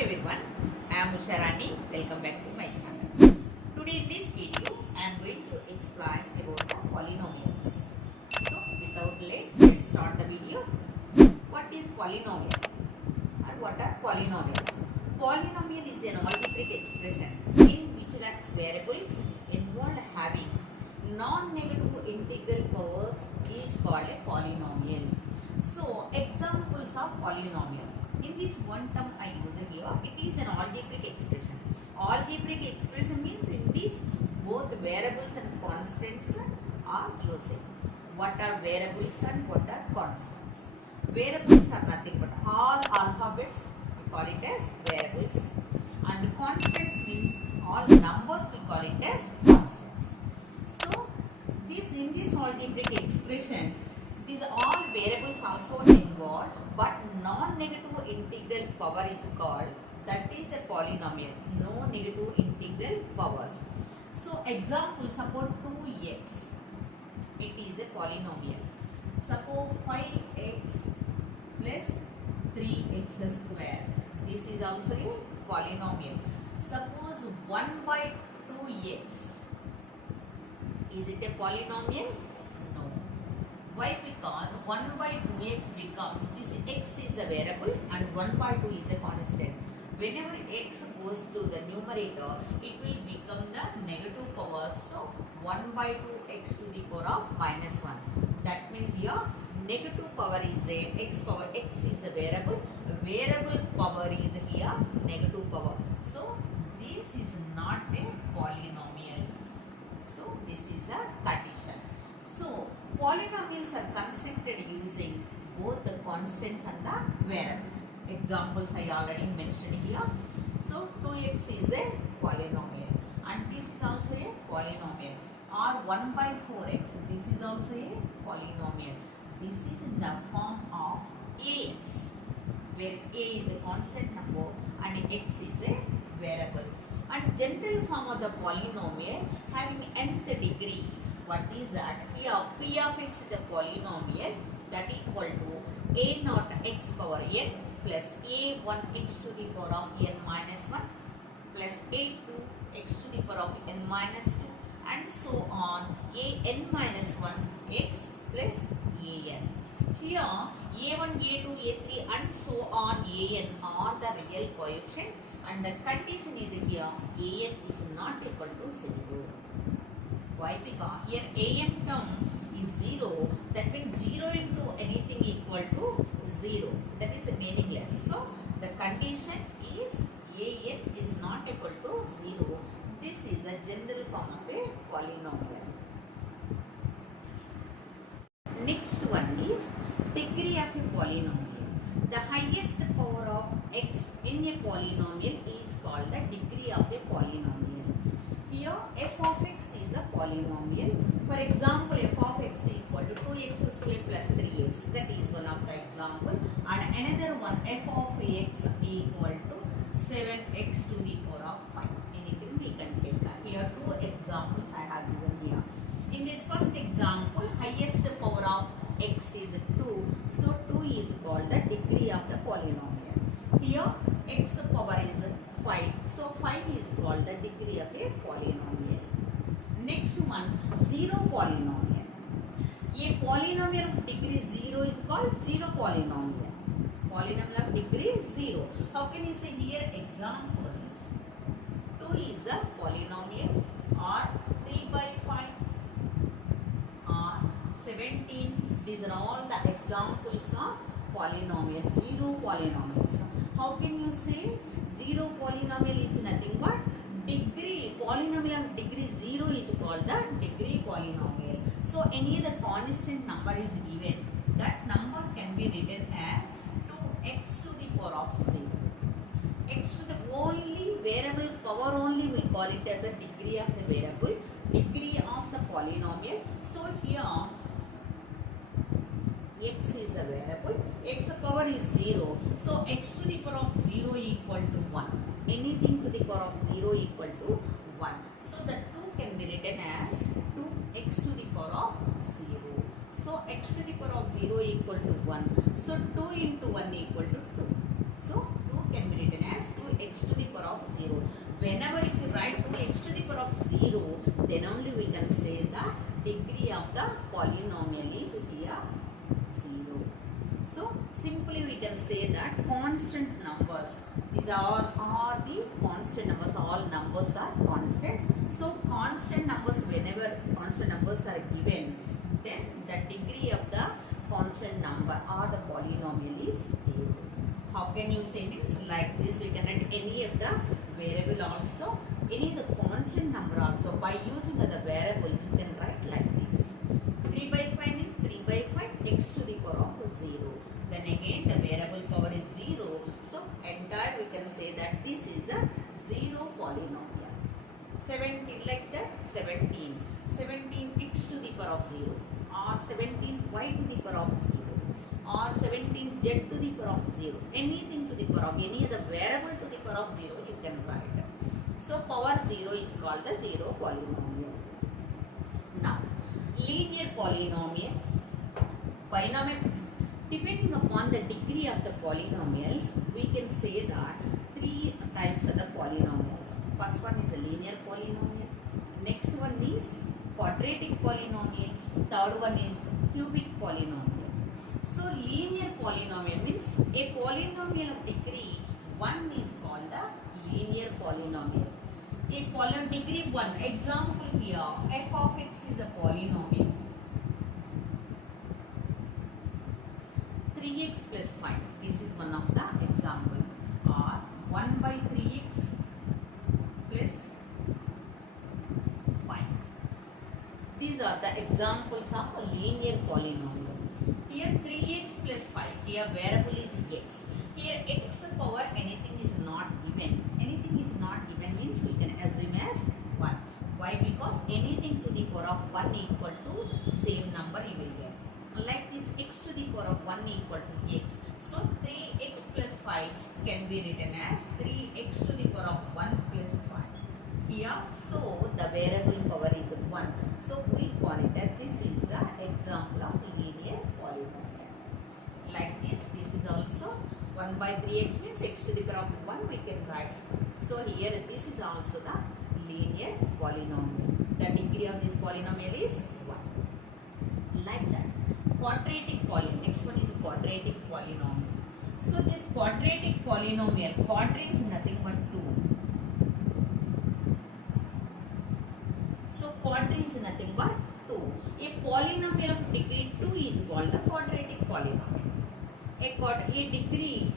everyone, I am Usharani. Welcome back to my channel. Today in this video, I am going to explain about the polynomials. So without late, let's start the video. What is polynomial or what are polynomials? Polynomial is an algebraic expression in which the variables involved having non-negative integral powers is called a polynomial. So examples of polynomial. In this one term I use here, it is an algebraic expression. Algebraic expression means in this both variables and constants are used. What are variables and what are constants? Variables are nothing but all alphabets, we call it as variables, and constants means all numbers, we call it as constants. So this in this algebraic expression, these all variables also involved, but non-negative integral power is called, that is a polynomial. No negative integral powers. So example, suppose 2x, it is a polynomial. Suppose 5x plus 3x square, this is also a polynomial. Suppose 1 by 2x, is it a polynomial? Why? Because 1 by 2x becomes, this x is a variable and 1 by 2 is a constant. Whenever x goes to the numerator, it will become the negative power. So 1 by 2x to the power of minus 1. That means here negative power is there, x power, x is a variable power is here negative power. So this is not a polynomial. So this is the condition. So polynomials are constructed using both the constants and the variables. Examples I already mentioned here. So 2x is a polynomial and this is also a polynomial. Or 1 by 4x, this is also a polynomial. This is in the form of ax, where a is a constant number and x is a variable. And general form of the polynomial having nth degree. What is that? Here p of x is a polynomial that equal to a naught x power n plus a1 x to the power of n minus 1 plus a2 x to the power of n minus 2 and so on, a n minus 1 x plus a n. Here a1, a2, a3 and so on a n are the real coefficients and the condition is here a n is not equal to 0. Why? Because here an term is 0, that means 0 into anything equal to 0. That is meaningless. So the condition is an is not equal to 0. This is the general form of a polynomial. Next one is degree of a polynomial. The highest power of x in a polynomial is called the degree of a polynomial. Here f of x is a polynomial. For example, f of x equal to 2x square plus 3x. That is one of the example. And another one, f of x equal to 7x to the power of 5. Anything we can take. Here two examples I have given here. In this first example, highest power of x is 2. So 2 is called the degree of the polynomial. Here x power is 5. So 5 is called the degree of a polynomial. Next one, zero polynomial. A polynomial of degree 0 is called zero polynomial. Polynomial of degree 0. How can you say here examples? 2 is the polynomial, or 3 by 5, or 17. These are all the examples of polynomial, zero polynomials. How can you say zero polynomial is nothing but degree, polynomial of degree 0 is called the degree polynomial. So any the constant number is given, that number can be written as 2x to the power of 0. X to the only variable power only we call it as a degree of the variable, degree of the polynomial. So here x is a variable, x power is 0. So x to the power of 0 equal to 1. Anything to the power of 0 equal to 1. So the 2 can be written as 2x to the power of 0. So x to the power of 0 equal to 1. So 2 into 1 equal to 2. So 2 can be written as 2 whenever if you write 2x to the power of 0, then only we can say the degree of the polynomial is here 0. So simply we can say that constant numbers, these are the constant numbers, all numbers are constants. So constant numbers, whenever constant numbers are given, then the degree of the constant number or the polynomial is 0. How can you say means like this? We can write any of the variable also, any of the constant number also. By using the variable, you can write like this. 3 by 5 means 3 by 5 x to the power of 0. Then again the variable power is 0. So entire we can say that this is the 0 polynomial. 17 like that, 17 x to the power of 0 or 17 y to the power of 0 or 17 z to the power of 0. Anything to the power of any other variable to the power of 0 you can write. So power 0 is called the 0 polynomial. Now linear polynomial, depending upon the degree of the polynomials, we can say that 3 types of the polynomials. First one is a linear polynomial, next one is quadratic polynomial, third one is cubic polynomial. So linear polynomial means a polynomial of degree 1 is called the linear polynomial. A polynomial degree 1, example here, f of x is a polynomial. 3x plus 5, this is one of the example, or 1 by 3x plus 5. These are the examples of a linear polynomial. Here 3x plus 5, here variable is x. Here x power anything is not given. Anything is not given means we can assume as 1. Why? Because anything to the power of 1 equal to same number you will get. Like this, x to the power of 1 equal to x. So 3x plus 5 can be written as 3x to the power of 1 plus 5. Here, so the variable power is 1. So we call it as this is the example of linear polynomial. Like this is also 1 by 3x means x to the power of 1 we can write. So here this is also the linear polynomial. The degree of this polynomial is 1. Like that. Quadratic polynomial. Next one is quadratic polynomial. So this quadratic polynomial, quadra is nothing but 2. So quadra is nothing but 2. A polynomial of degree 2 is called the quadratic polynomial. A degree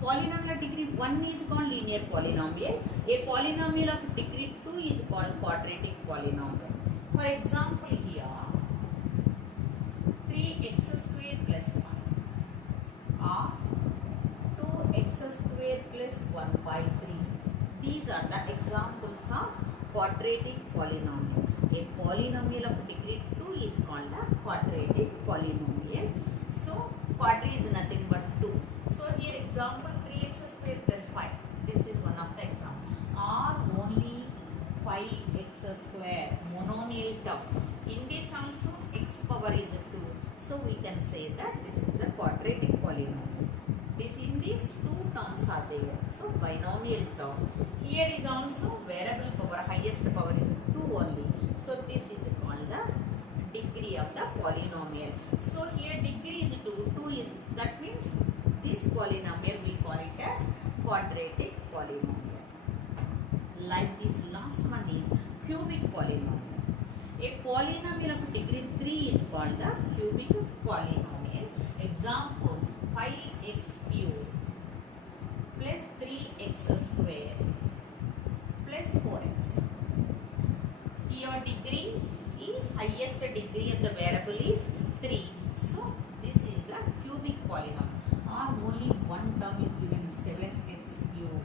polynomial of degree 1 is called linear polynomial. A polynomial of degree 2 is called quadratic polynomial. For example here, 3x square plus 5 or 2x square plus 1 by 3. These are the examples of quadratic polynomial. A polynomial of degree 2 is called a quadratic polynomial. So quadra is nothing but 2. So here example 3x square plus 5. This is one of the example. Or only 5x square, monomial term. In this also x power is 2. So we can say that this is the quadratic polynomial. This in these 2 terms are there. So binomial term. Here is also variable power, highest power is 2 only. So this is called the degree of the polynomial. So here degree is 2. 2 is, that means this polynomial we call it as quadratic polynomial. Like this last one is cubic polynomial. A polynomial of degree 3 is called the cubic polynomial. Examples 5x cube plus 3x square plus 4x. Here degree is highest degree of the variable is 3. So this is a cubic polynomial. Or only one term is given 7x cube.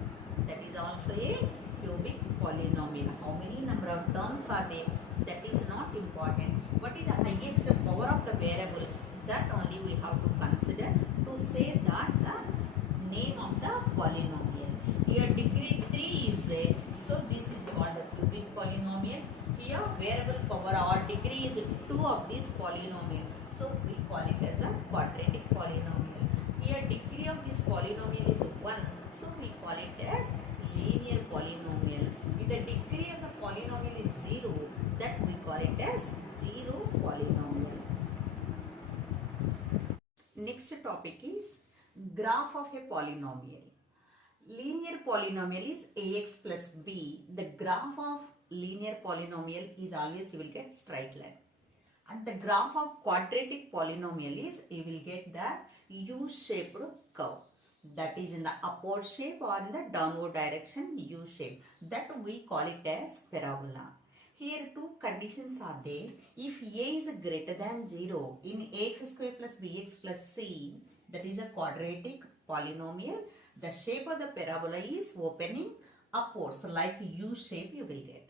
That is also a cubic polynomial. How many number of terms are there? That is not important. What is the highest power of the variable? That only we have to consider to say that the name of the polynomial. Here degree 3 is there. So this is called a cubic polynomial. Here variable power or degree is 2 of this polynomial. So we call it as a quadratic polynomial. Here degree of this polynomial is 1. So we call it as linear polynomial. If the degree of the polynomial is 0, that we call it as zero polynomial. Next topic is graph of a polynomial. Linear polynomial is ax plus b. The graph of linear polynomial is always you will get straight line. And the graph of quadratic polynomial is you will get the U-shaped curve. That is in the upward shape or in the downward direction U shape. That we call it as parabola. Here two conditions are there. If a is greater than 0 in ax square plus bx plus c, that is a quadratic polynomial, the shape of the parabola is opening upwards like U shape you will get.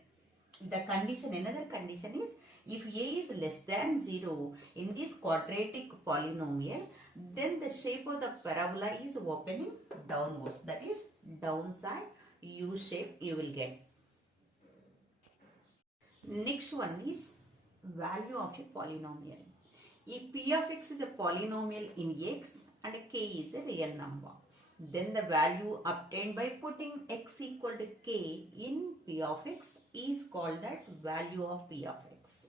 The condition, another condition is if a is less than 0 in this quadratic polynomial, then the shape of the parabola is opening downwards, that is downside U shape you will get. Next one is value of a polynomial. If p of x is a polynomial in x and k is a real number, then the value obtained by putting x equal to k in p of x is called that value of p of x.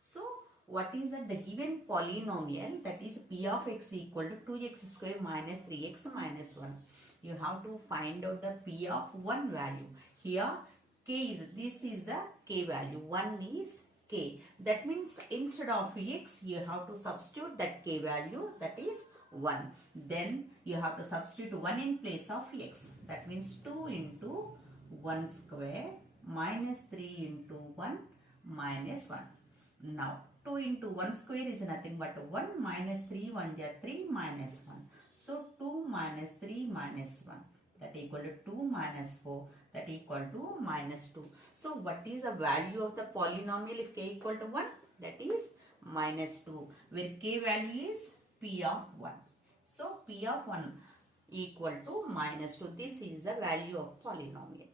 So what is that? The given polynomial, that is p of x equal to 2x square minus 3x minus 1. You have to find out the p of one value. Here k is, this is the k value, 1 is k. That means instead of x you have to substitute that k value, that is 1. Then you have to substitute 1 in place of x. That means 2 into 1 square minus 3 into 1 minus 1. Now 2 into 1 square is nothing but 1 minus 3, 1 is 3 minus 1. So 2 minus 3 minus 1, that equal to 2 minus 4, that equal to minus 2. So what is the value of the polynomial if k equal to 1? That is minus 2, where k value is p of 1. So p of 1 equal to minus 2. This is the value of polynomial.